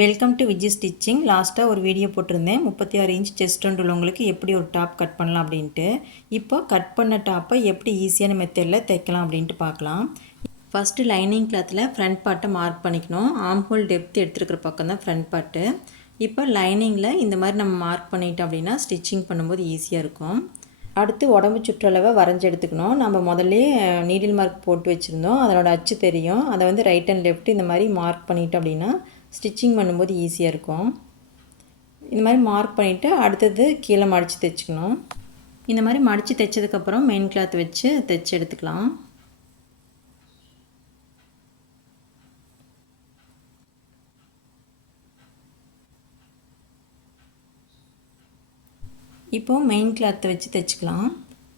Welcome to Viji stitching. லாஸ்ட்டாக ஒரு video போட்டிருந்தேன் 36 இன்ச் செஸ்ட் ரவுண்ட் உள்ளவங்களுக்கு எப்படி ஒரு டாப் கட் பண்ணலாம் அப்படின்ட்டு. இப்போ கட் பண்ண டாப்பை எப்படி ஈஸியான மெத்தடில் தைக்கலாம் அப்படின்ட்டு பார்க்கலாம். ஃபஸ்ட்டு லைனிங் கிளாத்தில் ஃப்ரண்ட் பார்ட்டை மார்க் பண்ணிக்கணும். ஆர்ம் ஹோல் டெப்த் எடுத்துருக்கிற பக்கம் தான் ஃப்ரண்ட் பார்ட்டு. இப்போ லைனிங்கில் இந்த மாதிரி நம்ம மார்க் பண்ணிட்டோம் அப்படின்னா ஸ்டிச்சிங் பண்ணும்போது ஈஸியாக இருக்கும். அடுத்து உடம்பு சுற்றளவை வரைஞ்சி எடுத்துக்கணும். நம்ம முதல்ல நீடில் மார்க் போட்டு வச்சுருந்தோம், அதனோட அச்சு தெரியும். அதை வந்து ரைட் அண்ட் லெஃப்ட் இந்த மாதிரி மார்க் பண்ணிட்டோம் அப்படின்னா ஸ்டிச்சிங் பண்ணும்போது ஈஸியாக இருக்கும். இந்த மாதிரி மார்க் பண்ணிவிட்டு அடுத்தது கீழே மடித்து தைச்சிக்கணும். இந்த மாதிரி மடித்து தைச்சதுக்கப்புறம் மெயின் கிளாத் வச்சு தைச்சி எடுத்துக்கலாம். இப்போது மெயின் கிளாத்தை வச்சு தைச்சிக்கலாம்.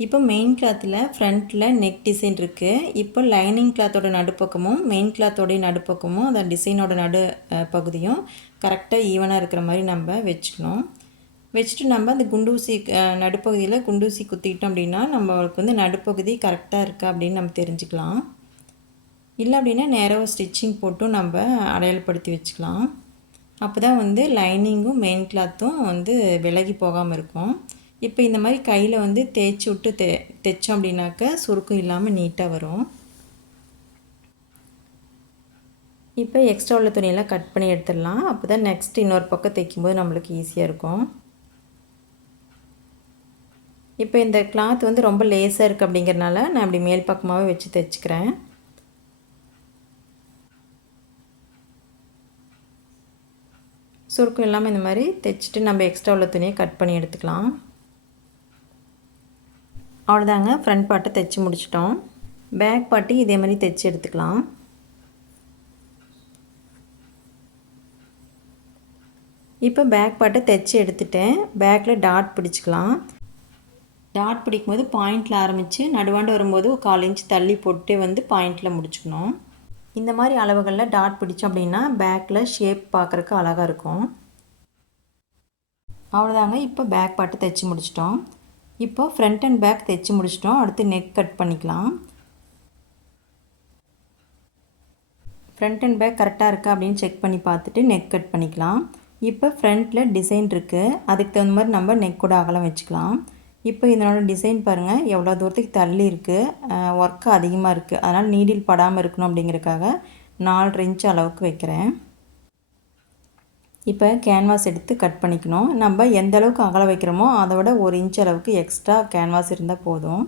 இப்போ மெயின் கிளாத்தில் ஃப்ரண்ட்டில் நெக் டிசைன் இருக்குது. இப்போ லைனிங் கிளாத்தோட நடுப்பக்கமும் மெயின் கிளாத்தோடைய நடுப்பக்கமும் அந்த டிசைனோட பகுதியும் கரெக்டாக ஈவனாக இருக்கிற மாதிரி நம்ம வச்சுக்கணும். வச்சுட்டு நம்ம அந்த குண்டூசி நடுப்பகுதியில் குண்டூசி குத்திக்கிட்டோம் அப்படின்னா நம்மளுக்கு வந்து நடுப்பகுதி கரெக்டாக இருக்கா அப்படின்னு நம்ம தெரிஞ்சுக்கலாம். இல்லை அப்படின்னா நேராக ஸ்டிச்சிங் போட்டும் நம்ம அடையாளப்படுத்தி வச்சுக்கலாம். அப்போ தான் வந்து லைனிங்கும் மெயின் கிளாத்தும் வந்து விலகி போகாமல் இருக்கும். இப்போ இந்த மாதிரி கையில் வந்து தேய்ச்சி விட்டு தைச்சோம் அப்படின்னாக்க சுருக்கம் இல்லாமல் நீட்டாக வரும். இப்போ எக்ஸ்ட்ரா உள்ள துணியெல்லாம் கட் பண்ணி எடுத்துடலாம். அப்போ தான் நெக்ஸ்ட் இன்னொரு பக்கம் தைக்கும்போது நம்மளுக்கு ஈஸியாக இருக்கும். இப்போ இந்த கிளாத் வந்து ரொம்ப லேஸாக இருக்குது அப்படிங்கிறனால நான் இப்படி மேல் பக்கமாகவே வச்சு தைச்சிக்கிறேன். சுருக்கம் இல்லாமல் இந்த மாதிரி தைச்சிட்டு நம்ம எக்ஸ்ட்ரா உள்ள துணியை கட் பண்ணி எடுத்துக்கலாம். அவ்வளோதாங்க, ஃப்ரண்ட் பார்ட்டை தைச்சி முடிச்சிட்டோம். பேக் பார்ட்டி இதே மாதிரி தைச்சி எடுத்துக்கலாம். இப்போ பேக் பார்ட்டை தைச்சி எடுத்துட்டேன். பேக்கில் டாட் பிடிச்சிக்கலாம். டாட் பிடிக்கும்போது பாயிண்டில் ஆரம்பித்து நடுவாண்டு வரும்போது 1/4 இன்ச் தள்ளி போட்டு வந்து பாயிண்டில் முடிச்சுக்கணும். இந்த மாதிரி அளவுகளில் டாட் பிடிச்சோம் அப்படின்னா பேக்கில் ஷேப் பார்க்குறக்கு அழகாக இருக்கும். அவ்வளோதாங்க, இப்போ பேக் பார்ட்டு தைச்சி முடிச்சிட்டோம். இப்போ ஃப்ரண்ட் அண்ட் பேக் தைச்சி முடிச்சிட்டோம். அடுத்து நெக் கட் பண்ணிக்கலாம். ஃப்ரண்ட் அண்ட் பேக் கரெக்டாக இருக்கா அப்படின்னு செக் பண்ணி பார்த்துட்டு நெக் கட் பண்ணிக்கலாம். இப்போ ஃப்ரண்ட்டில் டிசைன் இருக்குது, அதுக்கு தகுந்த மாதிரி நம்ம நெக்கோட அகலம் வச்சுக்கலாம். இப்போ இதனோட டிசைன் பாருங்கள் எவ்வளோ தூரத்துக்கு தள்ளி இருக்குது, ஒர்க்கு அதிகமாக இருக்குது. அதனால் நீடில் படாமல் இருக்கணும் அப்படிங்கிறதுக்காக 4 இன்ச் அளவுக்கு வைக்கிறேன். இப்போ கேன்வாஸ் எடுத்து கட் பண்ணிக்கணும். நம்ம எந்த அளவுக்கு அகலம் வைக்கிறோமோ அதை விட 1 இன்ச் அளவுக்கு எக்ஸ்ட்ரா கேன்வாஸ் இருந்தால் போதும்.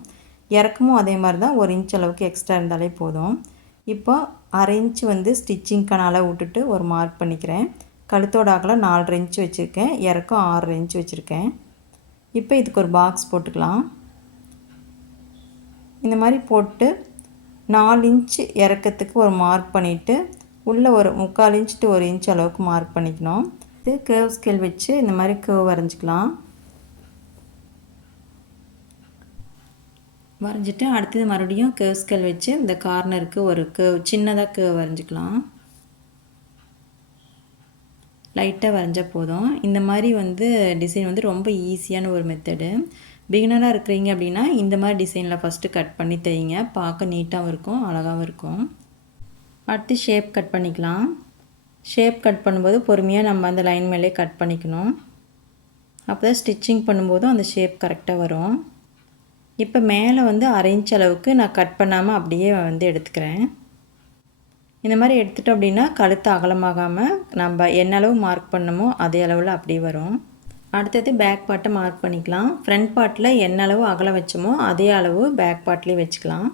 இறக்கமும் அதே மாதிரி தான் 1 இன்ச் அளவுக்கு எக்ஸ்ட்ரா இருந்தாலே போதும். இப்போ 1/2 இன்ச் வந்து ஸ்டிச்சிங்க்கான அளவு விட்டுட்டு ஒரு மார்க் பண்ணிக்கிறேன். கழுத்தோட அகலம் 4 இன்ச் வச்சுருக்கேன், இறக்கம் 6 இன்ச் வச்சுருக்கேன். இப்போ இதுக்கு ஒரு பாக்ஸ் போட்டுக்கலாம். இந்த மாதிரி போட்டு 4 இன்ச் இறக்கத்துக்கு ஒரு மார்க் பண்ணிவிட்டு உள்ளே ஒரு 3/4 இன்ச் டு 1 இன்ச் அளவுக்கு மார்க் பண்ணிக்கணும். இது கேர்வ் ஸ்கேல் வச்சு இந்த மாதிரி கேர்வ் வரைஞ்சிக்கலாம். வரைஞ்சிட்டு அடுத்தது மறுபடியும் கேர்வ் ஸ்கேல் வச்சு இந்த கார்னருக்கு ஒரு கேர்வ் சின்னதாக கேர்வ் வரைஞ்சிக்கலாம். லைட்டாக வரைஞ்சால் போதும். இந்த மாதிரி வந்து டிசைன் வந்து ரொம்ப ஈஸியான ஒரு மெத்தடு. பிகினராக இருக்கிறீங்க அப்படின்னா இந்த மாதிரி டிசைனில் ஃபஸ்ட்டு கட் பண்ணி தைங்க, பார்க்க நீட்டாகவும் இருக்கும், அழகாகவும் இருக்கும். அடுத்து ஷேப் கட் பண்ணிக்கலாம். ஷேப் கட் பண்ணும்போது பொறுமையாக நம்ம அந்த லைன் மேலே கட் பண்ணிக்கணும். அப்போ தான் ஸ்டிச்சிங் பண்ணும்போதும் அந்த ஷேப் கரெக்டாக வரும். இப்போ மேலே வந்து 1/2 இன்ச் அளவுக்கு நான் கட் பண்ணாமல் அப்படியே வந்து எடுத்துக்கிறேன். இந்த மாதிரி எடுத்துட்டோம் அப்படின்னா கழுத்து அகலமாகாமல் நம்ம என்ன அளவு மார்க் பண்ணமோ அதே அளவில் அப்படியே வரும். அடுத்தது பேக் பார்ட்டை மார்க் பண்ணிக்கலாம். ஃப்ரண்ட் பார்ட்டில் என்ன அளவு அகலம் வச்சோமோ அதே அளவு பேக் பார்ட்லேயும் வச்சுக்கலாம்.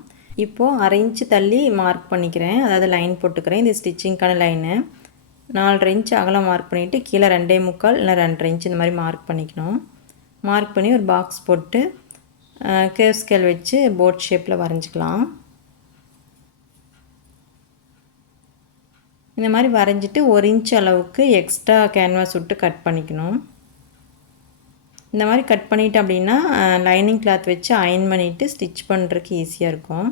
இப்போது 1/2 இன்ச் தள்ளி மார்க் பண்ணிக்கிறேன், அதாவது லைன் போட்டுக்கிறேன். இது ஸ்டிச்சிங்க்கான லைனு. 4 இன்ச் அகலம் மார்க் பண்ணிவிட்டு கீழே 2.25 இல்லை 2.5 இன்ச் இந்த மாதிரி மார்க் பண்ணிக்கணும். மார்க் பண்ணி ஒரு பாக்ஸ் போட்டு கேர்வ் ஸ்கேல் வச்சு போட் ஷேப்பில் வரைஞ்சிக்கலாம். இந்த மாதிரி வரைஞ்சிட்டு 1 இன்ச் அளவுக்கு எக்ஸ்ட்ரா கேன்வாஸ் விட்டு கட் பண்ணிக்கணும். இந்த மாதிரி கட் பண்ணிவிட்டு அப்படின்னா லைனிங் கிளாத் வச்சு அயன் பண்ணிவிட்டு ஸ்டிச் பண்ணுறதுக்கு ஈஸியாக இருக்கும்.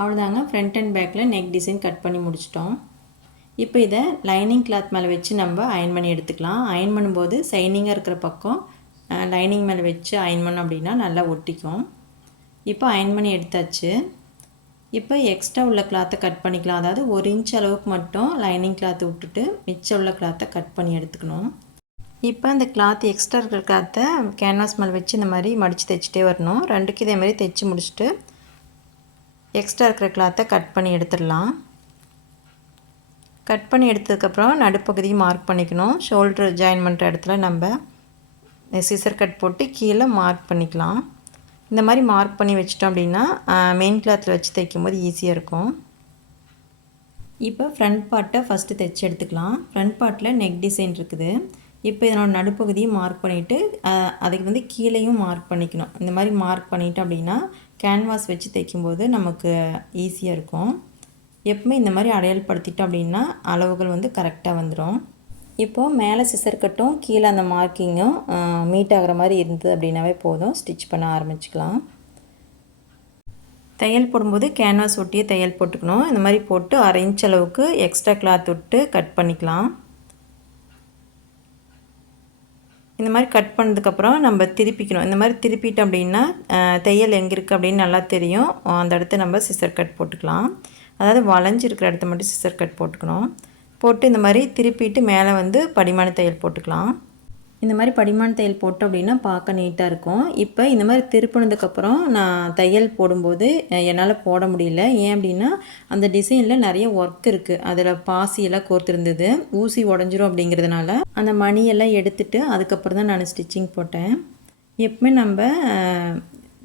அவ்வளோதாங்க, ஃப்ரண்ட் அண்ட் பேக்கில் நெக் டிசைன் கட் பண்ணி முடிச்சிட்டோம். இப்போ இதை லைனிங் கிளாத் மேலே வச்சு நம்ம அயன் பண்ணி எடுத்துக்கலாம். அயன் பண்ணும்போது சைனிங்காக இருக்கிற பக்கம் லைனிங் மேலே வச்சு அயன் பண்ணோம் அப்படின்னா நல்லா ஒட்டிக்கும். இப்போ அயர்ன் பண்ணி எடுத்தாச்சு. இப்போ எக்ஸ்ட்ரா உள்ள கிளாத்தை கட் பண்ணிக்கலாம். அதாவது 1 இன்ச் அளவுக்கு மட்டும் லைனிங் கிளாத்தை விட்டுட்டு மிச்சம் உள்ள கிளாத்தை கட் பண்ணி எடுத்துக்கணும். இப்போ அந்த கிளாத் எக்ஸ்ட்ரா இருக்கிற கிளாத்தை கேன்வாஸ் மேலே வச்சு இந்த மாதிரி மடித்து தைச்சிட்டே வரணும். 2க்கும் இதே மாதிரி தைச்சி முடிச்சுட்டு எக்ஸ்ட்ரா இருக்கிற கிளாத்தை கட் பண்ணி எடுத்துடலாம். கட் பண்ணி எடுத்ததுக்கப்புறம் நடுப்பகுதியை மார்க் பண்ணிக்கணும். ஷோல்ட்ரு ஜாயின் பண்ணுற இடத்துல நம்ம சிசர் கட் போட்டு கீழே மார்க் பண்ணிக்கலாம். இந்த மாதிரி மார்க் பண்ணி வச்சிட்டோம் அப்படின்னா மெயின் கிளாத்தில் வச்சு தைக்கும்போது ஈஸியாக இருக்கும். இப்போ ஃப்ரண்ட் பார்ட்டை ஃபஸ்ட்டு தைச்சி எடுத்துக்கலாம். ஃப்ரண்ட் பார்ட்டில் நெக் டிசைன் இருக்குது. இப்போ இதனோட நடுப்பகுதியை மார்க் பண்ணிவிட்டு அதுக்கு வந்து கீழேயும் மார்க் பண்ணிக்கணும். இந்த மாதிரி மார்க் பண்ணிட்டோம் அப்படின்னா கேன்வாஸ் வச்சு தைக்கும்போது நமக்கு ஈஸியாக இருக்கும். எப்பவுமே இந்த மாதிரி அடையாளப்படுத்திட்டோம் அப்படின்னா அளவுகள் வந்து கரெக்டாக வந்துடும். இப்போது மேலே சிசர் கட்டும் கீழே அந்த மார்க்கிங்கும் மீட் ஆகிற மாதிரி இருந்தது அப்படின்னாவே போதும், ஸ்டிச் பண்ண ஆரம்பிச்சுக்கலாம். தையல் போடும்போது கேன்வாஸ் ஒட்டியே தையல் போட்டுக்கணும். இந்த மாதிரி போட்டு 1/2 இன்ச் அளவுக்கு எக்ஸ்ட்ரா கிளாத் விட்டு கட் பண்ணிக்கலாம். இந்த மாதிரி கட் பண்ணதுக்கப்புறம் நம்ம திருப்பிக்கணும். இந்த மாதிரி திருப்பிட்டோம் அப்படின்னா தையல் எங்கே இருக்குது அப்படின்னு நல்லா தெரியும். அந்த இடத்த நம்ம சிசர் கட் போட்டுக்கலாம். அதாவது வளைஞ்சிருக்கிற இடத்த மட்டும் சிசர் கட் போட்டுக்கணும். போட்டு இந்த மாதிரி திருப்பிட்டு மேலே வந்து படிமான தையல் போட்டுக்கலாம். இந்த மாதிரி படிமான தையல் போட்டோம் அப்படின்னா பார்க்க நீட்டாக இருக்கும். இப்போ இந்த மாதிரி திருப்பினதுக்கப்புறம் நான் தையல் போடும்போது என்னால் போட முடியல. ஏன் அப்படின்னா அந்த டிசைனில் நிறைய ஒர்க் இருக்குது. அதில் பாசியெல்லாம் கோர்த்துருந்தது, ஊசி உடஞ்சிரும் அப்படிங்கிறதுனால அந்த மணியெல்லாம் எடுத்துட்டு அதுக்கப்புறம் தான் நான் ஸ்டிச்சிங் போட்டேன். எப்பவுமே நம்ம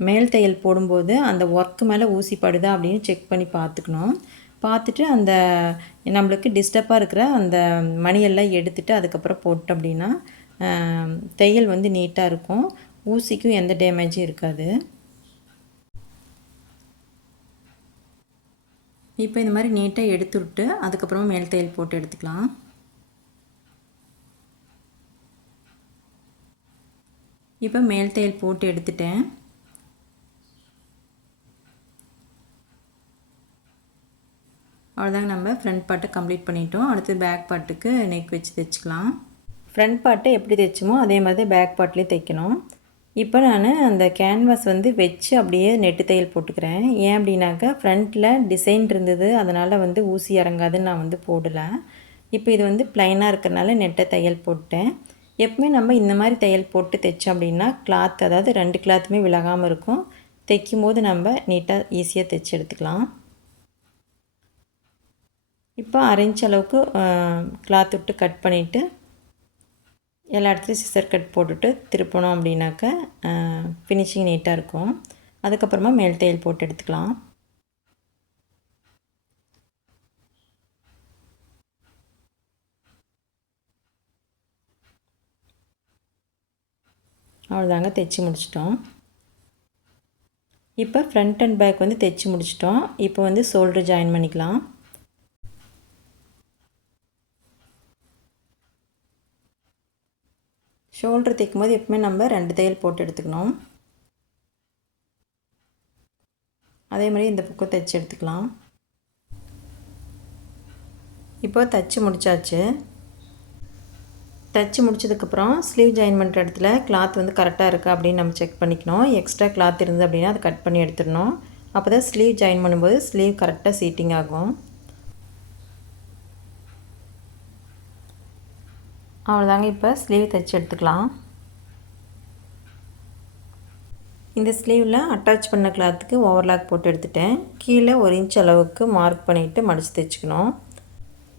மேல் தையல் போடும்போது அந்த ஒர்க்கு மேலே ஊசி படுதா அப்படின்னு செக் பண்ணி பார்த்துக்கணும். பார்த்துட்டு அந்த நம்மளுக்கு டிஸ்டர்பாக இருக்கிற அந்த மணியெல்லாம் எடுத்துகிட்டு அதுக்கப்புறம் போட்டோம் அப்படின்னா தையல் வந்து நீட்டாக இருக்கும். ஊசிக்கும் எந்த டேமேஜும் இருக்காது. இப்போ இந்த மாதிரி நீட்டாக எடுத்து விட்டு அதுக்கப்புறமா மேல் தையல் போட்டு எடுத்துக்கலாம். இப்போ மேல் தையல் போட்டு எடுத்துட்டேன். அவ்வளோதாங்க, நம்ம ஃப்ரண்ட் பார்ட்டை கம்ப்ளீட் பண்ணிட்டோம். அடுத்து பேக் பார்ட்டுக்கு நெக் வச்சு தைச்சிக்கலாம். ஃப்ரண்ட் பார்ட்டை எப்படி தைச்சோமோ அதே மாதிரி தான் பேக் பார்ட்லேயும் தைக்கணும். இப்போ நான் அந்த கேன்வாஸ் வந்து வச்சு அப்படியே நெட்டு தையல் போட்டுக்கிறேன். ஏன் அப்படின்னாக்கா ஃப்ரண்ட்டில் டிசைன் இருந்தது, அதனால் வந்து ஊசி இறங்காதுன்னு நான் வந்து போடலை. இப்போ இது வந்து ப்ளைனாக இருக்கிறனால நெட்டை தையல் போட்டேன். எப்பவுமே நம்ம இந்த மாதிரி தையல் போட்டு தைச்சோம் அப்படின்னா கிளாத், அதாவது 2 கிளாத்துமே விலகாமல் இருக்கும். தைக்கும் போது நம்ம நீட்டாக ஈஸியாக தைச்சி எடுத்துக்கலாம். இப்போ 1/2 இன்ச் அளவுக்கு கிளாத் விட்டு கட் பண்ணிவிட்டு எல்லா இடத்துலையும் சிசர் கட் போட்டுட்டு திருப்பணும் அப்படின்னாக்கா ஃபினிஷிங் நீட்டாக இருக்கும். அதுக்கப்புறமா மேல் தையல் போட்டு எடுத்துக்கலாம். அவ்வளோதாங்க, தைச்சி முடிச்சிட்டோம். இப்போ ஃப்ரண்ட் அண்ட் பேக் வந்து தைச்சி முடிச்சிட்டோம். இப்போ வந்து ஷோல்டர் ஜாயின் பண்ணிக்கலாம். ஷோல்டர் தைக்கும்போது எப்பவுமே நம்ம 2 தையல் போட்டு எடுத்துக்கணும். அதே மாதிரி இந்த பக்கம் தைச்சி எடுத்துக்கலாம். இப்போ தைச்சி முடித்தாச்சு. தைச்சி முடிச்சதுக்கப்புறம் ஸ்லீவ் ஜாயின் பண்ணுற இடத்துல கிளாத் வந்து கரெக்டாக இருக்குது அப்படின்னு நம்ம செக் பண்ணிக்கணும். எக்ஸ்ட்ரா கிளாத் இருந்தது அப்படின்னா அதை கட் பண்ணி எடுத்துடணும். அப்போ தான் ஸ்லீவ் ஜாயின் பண்ணும்போது ஸ்லீவ் கரெக்டாக சீட்டிங் ஆகும். அவ்வளோதாங்க, இப்போ ஸ்லீவ் தைச்சி எடுத்துக்கலாம். இந்த ஸ்லீவில் அட்டாச் பண்ண கிளாத்துக்கு ஓவர்லாக் போட்டு எடுத்துட்டேன். கீழே 1 இன்ச் அளவுக்கு மார்க் பண்ணிவிட்டு மடித்து தைச்சிக்கணும்.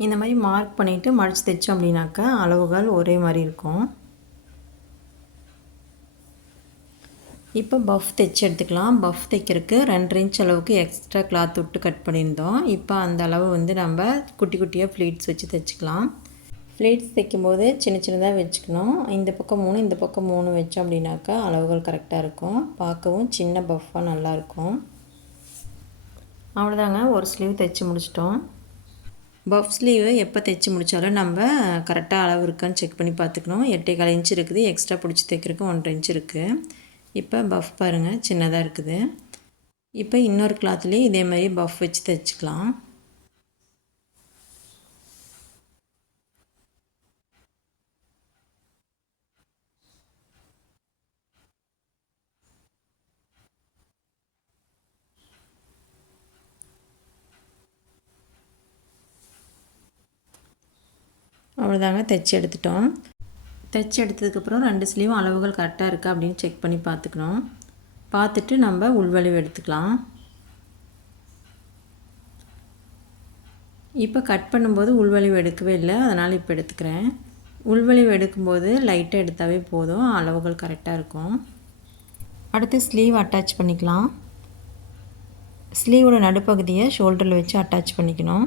இந்த மாதிரி மார்க் பண்ணிவிட்டு மடித்து தைச்சோம் அப்படின்னாக்கா அளவுகள் ஒரே மாதிரி இருக்கும். இப்போ பஃப் தைச்சி எடுத்துக்கலாம். பஃப் தைக்கிறதுக்கு 2 இன்ச் அளவுக்கு எக்ஸ்ட்ரா கிளாத் விட்டு கட் பண்ணியிருந்தோம். இப்போ அந்த அளவு வந்து நம்ம குட்டி குட்டியாக ஃப்ளீட்ஸ் வச்சு தைச்சிக்கலாம். ஃப்ளீட்ஸ் தைக்கும்போது சின்ன சின்னதாக வச்சுக்கணும். இந்த பக்கம் 3, இந்த பக்கம் 3 வச்சோம் அப்படின்னாக்கா அளவுகள் கரெக்டாக இருக்கும். பார்க்கவும் சின்ன பஃப்பாக நல்லாயிருக்கும். அவ்வளோதாங்க, ஒரு ஸ்லீவ் தைச்சி முடிச்சிட்டோம். பஃப் ஸ்லீவு எப்போ தைச்சி முடித்தாலும் நம்ம கரெக்டாக அளவு இருக்கான்னு செக் பண்ணி பார்த்துக்கணும். 8.25 இன்ச் இருக்குது. எக்ஸ்ட்ரா பிடிச்சி தைக்கிறதுக்கு 1.5 இன்ச் இருக்குது. இப்போ பஃப் பாருங்கள் சின்னதாக இருக்குது. இப்போ இன்னொரு கிளாத்லேயும் இதே மாதிரி பஃப் வச்சு தைச்சிக்கலாம். அவ்வளோதாங்க, தைச்சி எடுத்துட்டோம். தைச்சி எடுத்ததுக்கப்புறம் 2 ஸ்லீவும் அளவுகள் கரெக்டாக இருக்கா அப்படின்னு செக் பண்ணி பார்த்துக்கணும். பார்த்துட்டு நம்ம உள்வளைவு எடுத்துக்கலாம். இப்போ கட் பண்ணும்போது உள்வளைவு எடுக்கவே இல்லை, அதனால் இப்போ எடுத்துக்கிறேன். உள்வளைவு எடுக்கும்போது லைட்டாக எடுத்தாவே போதும், அளவுகள் கரெக்டாக இருக்கும். அடுத்து ஸ்லீவ் அட்டாச் பண்ணிக்கலாம். ஸ்லீவோட நடுப்பகுதியை ஷோல்டரில் வச்சு அட்டாச் பண்ணிக்கணும்.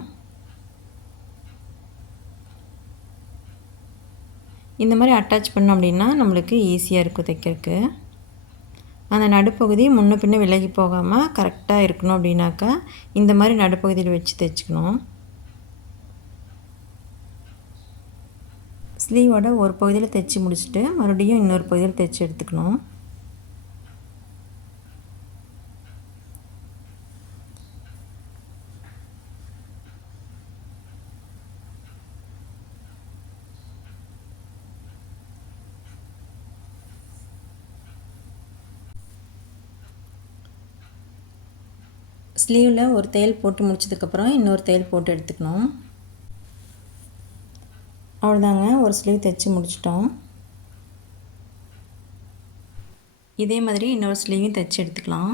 இந்த மாதிரி அட்டாச் பண்ணோம் அப்படின்னா நம்மளுக்கு ஈஸியாக இருக்கும் தைக்கிறதுக்கு. அந்த நடுப்பகுதி முன்ன பின்ன விலகி போகாமல் கரெக்டாக இருக்கணும் அப்படின்னாக்கா இந்த மாதிரி நடுப்பகுதியில் வச்சு தைச்சிக்கணும். ஸ்லீவோட ஒரு பகுதியில் தைச்சி முடிச்சுட்டு மறுபடியும் இன்னொரு பகுதியில் தைச்சி எடுத்துக்கணும். ஸ்லீவில் ஒரு தையல் போட்டு முடிச்சதுக்கப்புறம் இன்னொரு தையல் போட்டு எடுத்துக்கணும். அவ்வளோதாங்க, ஒரு ஸ்லீவ் தைச்சி முடிச்சிட்டோம். இதே மாதிரி இன்னொரு ஸ்லீவையும் தைச்சி எடுத்துக்கலாம்.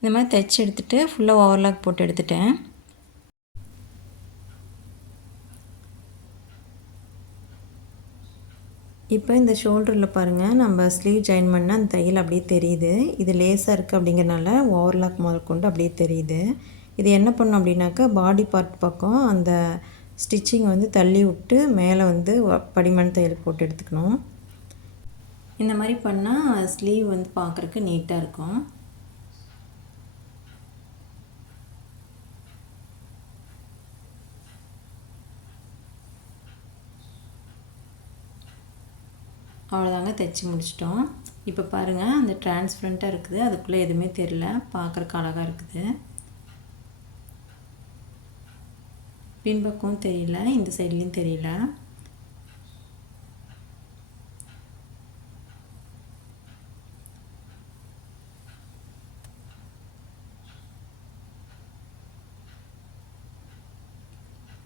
இந்த மாதிரி தைச்சி எடுத்துகிட்டு ஃபுல்லாக ஓவர்லாக் போட்டு எடுத்துட்டேன். இப்போ இந்த ஷோல்டரில் பாருங்கள், நம்ம ஸ்லீவ் ஜாயின் பண்ணால் அந்த தையல் அப்படியே தெரியுது. இது லேஸாக இருக்குது அப்படிங்கிறனால ஓவர்லாக் முதற்கொண்டு அப்படியே தெரியுது. இது என்ன பண்ணணும் அப்படின்னாக்கா பாடி பார்ட் பக்கம் அந்த ஸ்டிச்சிங் வந்து தள்ளி விட்டு மேலே வந்து படிமண் தையல் போட்டு எடுத்துக்கணும். இந்த மாதிரி பண்ணால் ஸ்லீவ் வந்து பார்க்குறக்கு நீட்டாக இருக்கும். அவ்வளோதாங்க, தைச்சி முடிச்சிட்டோம். இப்போ பாருங்கள், அந்த டிரான்ஸ்பரண்ட்டாக இருக்குது, அதுக்குள்ளே எதுவுமே தெரியல, பார்க்குறக்கு அழகாக இருக்குது. பின்பக்கம் தெரியல, இந்த சைட்லேயும் தெரியல.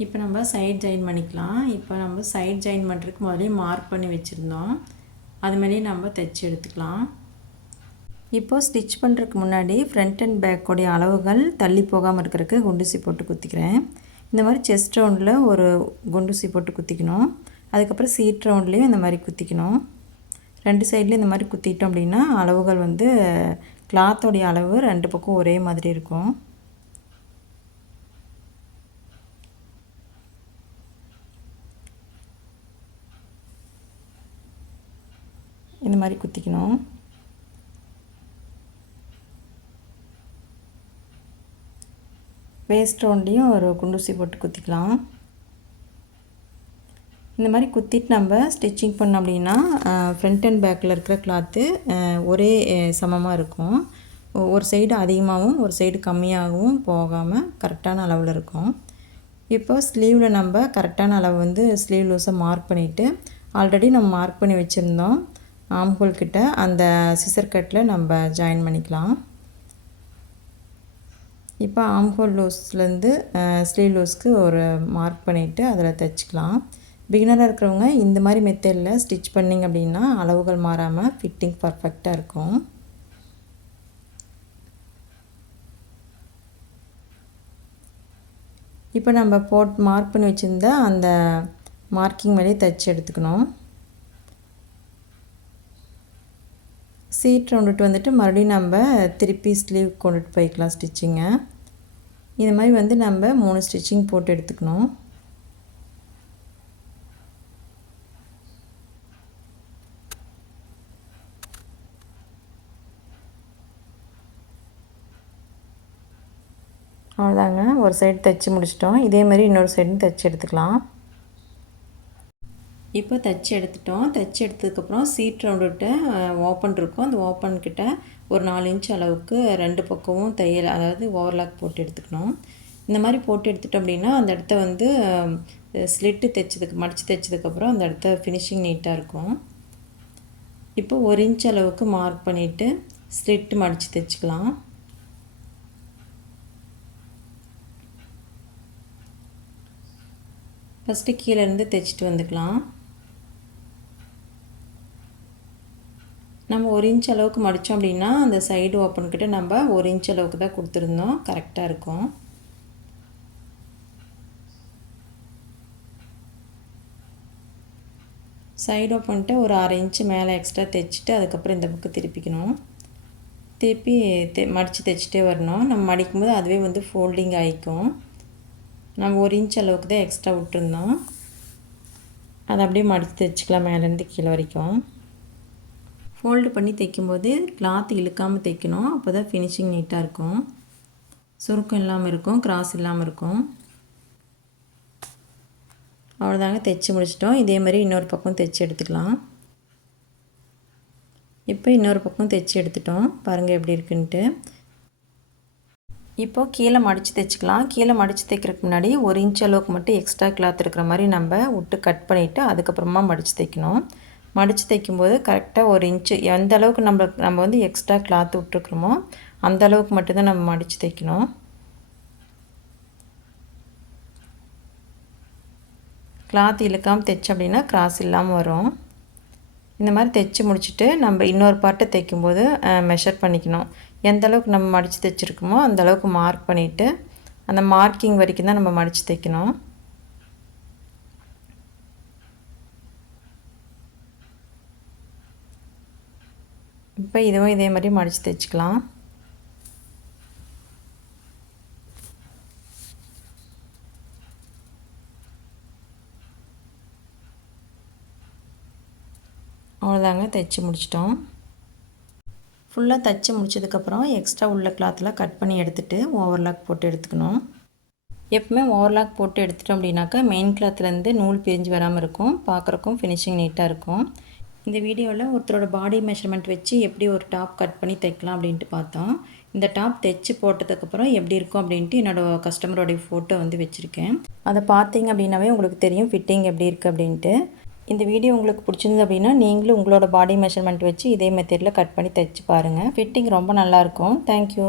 இப்போ நம்ம சைட் ஜாயின் பண்ணிக்கலாம். இப்போ நம்ம சைட் ஜாயின் பண்ணுறதுக்கு முதலே மார்க் பண்ணி வச்சுருந்தோம், அது மேலேயே நம்ம தைச்சி எடுத்துக்கலாம். இப்போது ஸ்டிச் பண்ணுறதுக்கு முன்னாடி ஃப்ரண்ட் அண்ட் பேக்கோடைய அளவுகள் தள்ளி போகாமல் இருக்கிறதுக்கு குண்டூசி போட்டு குத்திக்கிறேன். இந்த மாதிரி செஸ்ட் ரவுண்டில் ஒரு குண்டூசி போட்டு குத்திக்கணும். அதுக்கப்புறம் சீட் ரவுண்ட்லேயும் இந்த மாதிரி குத்திக்கணும். 2 சைட்லேயும் இந்த மாதிரி குத்திட்டோம் அப்படின்னா அளவுகள் வந்து கிளாத்தோடைய அளவு 2 பக்கம் ஒரே மாதிரி இருக்கும். இந்த மாதிரி குத்திக்கணும். வேஸ்ட் ரவுண்ட்லேயும் ஒரு குண்டூசி போட்டு குத்திக்கலாம். இந்த மாதிரி குத்திட்டு நம்ம ஸ்டிச்சிங் பண்ணோம் அப்படின்னா ஃப்ரண்ட் அண்ட் பேக்கில் இருக்கிற கிளாத்து ஒரே சமமாக இருக்கும். ஒரு சைடு அதிகமாகவும் ஒரு சைடு கம்மியாகவும் போகாமல் கரெக்டான அளவில் இருக்கும். இப்போ ஸ்லீவில் நம்ம கரெக்டான அளவு வந்து ஸ்லீவ் லூஸை மார்க் பண்ணிவிட்டு ஆல்ரெடி நம்ம மார்க் பண்ணி வச்சுருந்தோம் ஆம்ஹோல் கிட்ட அந்த சிசர் கட்டில் நம்ம ஜாயின் பண்ணிக்கலாம். இப்போ ஆம்ஹோல் லூஸ்லேருந்து ஸ்லீவ் லூஸ்க்கு ஒரு மார்க் பண்ணிவிட்டு அதில் தைச்சிக்கலாம். பிகினராக இருக்கிறவங்க இந்த மாதிரி மெத்தடில் ஸ்டிச் பண்ணிங்க அப்படின்னா அளவுகள் மாறாமல் ஃபிட்டிங் பர்ஃபெக்டாக இருக்கும். இப்போ நம்ம மார்க் பண்ணி வச்சுருந்த அந்த மார்க்கிங் மேலேயே தைச்சி எடுத்துக்கணும். சீட் ரவுண்டுட்டு வந்துட்டு மறுபடியும் நம்ம திருப்பி ஸ்லீவ் கொண்டுட்டு போய்க்கலாம் ஸ்டிச்சிங்கை. இது மாதிரி வந்து நம்ம 3 ஸ்டிச்சிங் போட்டு எடுத்துக்கணும். அவ்வளோதாங்க, ஒரு சைடு தைச்சி முடிச்சிட்டோம். இதே மாதிரி இன்னொரு சைடும் தைச்சி எடுத்துக்கலாம். இப்போ தைச்சி எடுத்துட்டோம். தைச்சி எடுத்ததுக்கப்புறம் சீட் ரவுண்டுகிட்ட ஓப்பன் இருக்கும். அந்த ஓப்பன்கிட்ட ஒரு 4 இன்ச் அளவுக்கு 2 பக்கமும் தையல், அதாவது ஓவர்லாக் போட்டு எடுத்துக்கணும். இந்த மாதிரி போட்டு எடுத்துட்டோம் அப்படின்னா அந்த இடத்த வந்து ஸ்லிட்டு தைச்சதுக்கு மடித்து தைச்சதுக்கப்புறம் அந்த இடத்த ஃபினிஷிங் நீட்டாக இருக்கும். இப்போ 1 இன்ச் அளவுக்கு மார்க் பண்ணிவிட்டு ஸ்லிட் மடித்து தைச்சிக்கலாம். ஃபஸ்ட்டு கீழேருந்து தைச்சிட்டு வந்துக்கலாம். நம்ம 1 இன்ச் அளவுக்கு மடித்தோம் அப்படின்னா அந்த சைடு ஓப்பன்கிட்ட நம்ம 1 இன்ச் அளவுக்கு தான் கொடுத்துருந்தோம், கரெக்டாக இருக்கும். சைடு ஓப்பன்ட்டு ஒரு 1/2 இன்ச்சு மேலே எக்ஸ்ட்ரா தைச்சிட்டு அதுக்கப்புறம் இந்த பக்கம் திருப்பிக்கணும். திருப்பி மடித்து தைச்சிட்டே வரணும். நம்ம மடிக்கும்போது அதுவே வந்து ஃபோல்டிங் ஆகிக்கும். நம்ம 1 இன்ச் அளவுக்கு தான் எக்ஸ்ட்ரா விட்டுருந்தோம். அதை அப்படியே மடித்து தைச்சிக்கலாம் மேலேருந்து கீழே வரைக்கும். ஃபோல்டு பண்ணி தைக்கும்போது கிளாத் இழுக்காமல் தைக்கணும். அப்போ தான் ஃபினிஷிங் நீட்டாக இருக்கும். சுருக்கம் இல்லாமல் இருக்கும், கிராஸ் இல்லாமல் இருக்கும். அவ்வளோதாங்க, தைச்சி முடிச்சிட்டோம். இதே மாதிரி இன்னொரு பக்கம் தைச்சி எடுத்துக்கலாம். இப்போ இன்னொரு பக்கம் தைச்சி எடுத்துட்டோம். பாருங்கள் எப்படி இருக்குன்ட்டு. இப்போது கீழே மடித்து தைச்சிக்கலாம். கீழே மடித்து தைக்கிறதுக்கு முன்னாடி 1 இன்ச் அளவுக்கு மட்டும் எக்ஸ்ட்ரா கிளாத் இருக்கிற மாதிரி நம்ம விட்டு கட் பண்ணிவிட்டு அதுக்கப்புறமா மடித்து தைக்கணும். மடித்து தைக்கும்போது கரெக்டாக 1 இன்ச்சு எந்த அளவுக்கு நம்ம வந்து எக்ஸ்ட்ரா கிளாத் விட்ருக்குறோமோ அந்த அளவுக்கு மட்டும்தான் நம்ம மடித்து தைக்கணும். கிளாத் இழுக்காமல் தைச்சோம் அப்படின்னா கிராஸ் இல்லாமல் வரும். இந்த மாதிரி தைச்சி முடிச்சுட்டு நம்ம இன்னொரு பார்ட்டை தைக்கும்போது மெஷர் பண்ணிக்கணும். எந்த அளவுக்கு நம்ம மடித்து தைச்சிருக்கோமோ அந்த அளவுக்கு மார்க் பண்ணிவிட்டு அந்த மார்க்கிங் வரைக்கும் தான் நம்ம மடித்து தைக்கணும். இப்போ இதுவும் இதே மாதிரி மடித்து தைச்சிக்கலாம். அவ்வளோதாங்க, தைச்சி முடிச்சிட்டோம். ஃபுல்லாக தைச்சி முடிச்சதுக்கப்புறம் எக்ஸ்ட்ரா உள்ள கிளாத்லாம் கட் பண்ணி எடுத்துகிட்டு ஓவர்லாக் போட்டு எடுத்துக்கணும். எப்பவுமே ஓவர்லாக் போட்டு எடுத்துட்டோம் அப்படின்னாக்கா மெயின் கிளாத்லேருந்து நூல் பிரிஞ்சு வராமல் இருக்கும். பார்க்குறக்கும் ஃபினிஷிங் நீட்டாக இருக்கும். இந்த வீடியோவில் ஒருத்தரோட பாடி மெஷர்மெண்ட் வச்சு எப்படி ஒரு டாப் கட் பண்ணி தைக்கலாம் அப்படின்ட்டு பார்த்தோம். இந்த டாப் தைச்சி போட்டதுக்கப்புறம் எப்படி இருக்கும் அப்படின்ட்டு என்னோடய கஸ்டமரோடைய ஃபோட்டோ வந்து வச்சுருக்கேன். அதை பார்த்தீங்க அப்படின்னாவே உங்களுக்கு தெரியும் ஃபிட்டிங் எப்படி இருக்குது அப்படின்ட்டு. இந்த வீடியோ உங்களுக்கு பிடிச்சிருந்தது அப்படின்னா நீங்களும் உங்களோட பாடி மெஷர்மெண்ட் வச்சு இதே மெத்தடில் கட் பண்ணி தைச்சி பாருங்கள். ஃபிட்டிங் ரொம்ப நல்லாயிருக்கும். தேங்க்யூ.